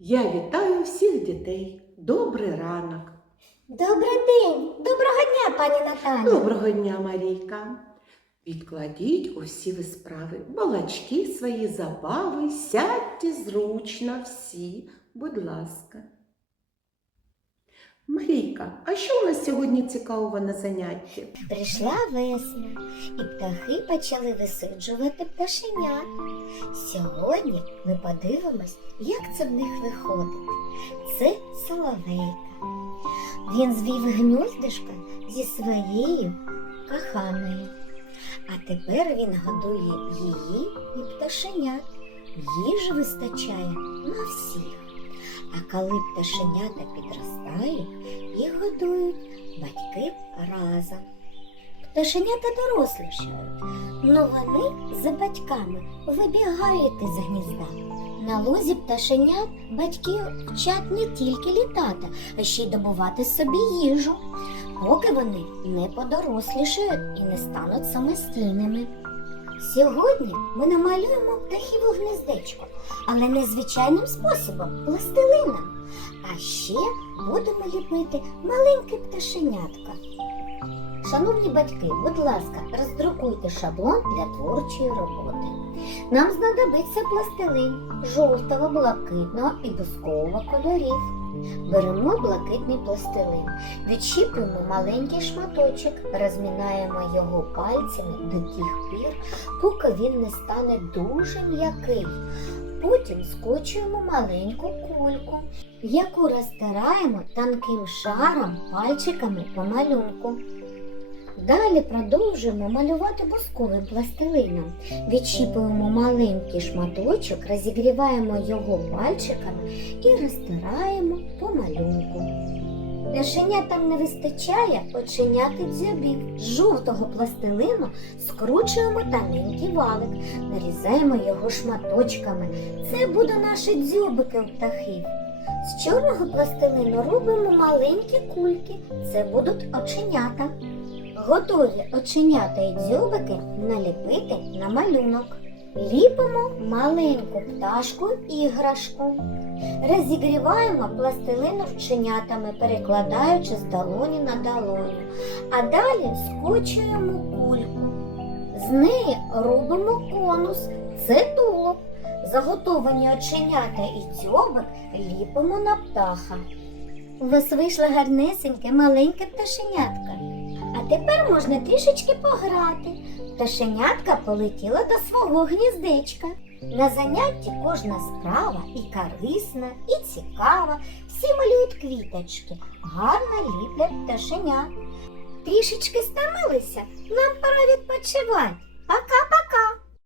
Я вітаю всіх дітей. Добрий ранок. Добрий день, доброго дня, пані Наталі. Доброго дня, Марійка. Відкладіть усі ви справи, балачки свої забави, сядьте зручно всі, будь ласка. Марійка, а що у нас сьогодні цікавого на занятті? Прийшла весна, і птахи почали висиджувати пташенят. Сьогодні ми подивимось, як це в них виходить. Це соловейка. Він звів гніздишко зі своєю коханою. А тепер він годує її і пташенят. Їжі вистачає на всіх. А коли пташенята підростають, годують батьки разом. Пташенята дорослішають, но вони за батьками вибігають із гнізда. На лузі пташенят батьки вчать не тільки літати, а ще й добувати собі їжу, поки вони не подорослішають і не стануть самостійними. Сьогодні ми намалюємо птахів у гнездечко, але не звичайним способом пластилином. А ще будемо ліпити маленьке пташенятка. Шановні батьки, будь ласка, роздрукуйте шаблон для творчої роботи. Нам знадобиться пластилин жовтого, блакитного і бускового кольорів. Беремо блакитний пластилин, відчіпуємо маленький шматочок, розмінаємо його пальцями до тих пір, поки він не стане дуже м'який. Потім скочуємо маленьку кульку, яку розтираємо тонким шаром пальчиками по малюнку. Далі продовжуємо малювати бусковим пластилином. Відщіпуємо маленький шматочок, розігріваємо його пальчиками і розтираємо по малюнку. Пташенятам не вистачає оченяти дзьобів. З жовтого пластилину скручуємо тоненький валик, нарізаємо його шматочками. Це буде наші дзьобики у птахів. З чорного пластилину робимо маленькі кульки. Це будуть оченята. Готові оченята і дзьобики наліпити на малюнок. Ліпимо маленьку пташку іграшку. Розігріваємо пластилин вченятами, перекладаючи з долоні на долоню, а далі скочуємо кульку. З неї робимо конус, це тулуб. Заготовані оченята і дзьобик ліпимо на птаха. У вас вийшло гарнесеньке маленьке пташенятка. Тепер можна трішечки пограти. Пташенятка полетіла до свого гніздечка. На занятті кожна справа і корисна, і цікава. Всі малюють квіточки, гарно ліплять пташенят. Трішечки стомилися, нам пора відпочивати. Пока-пока.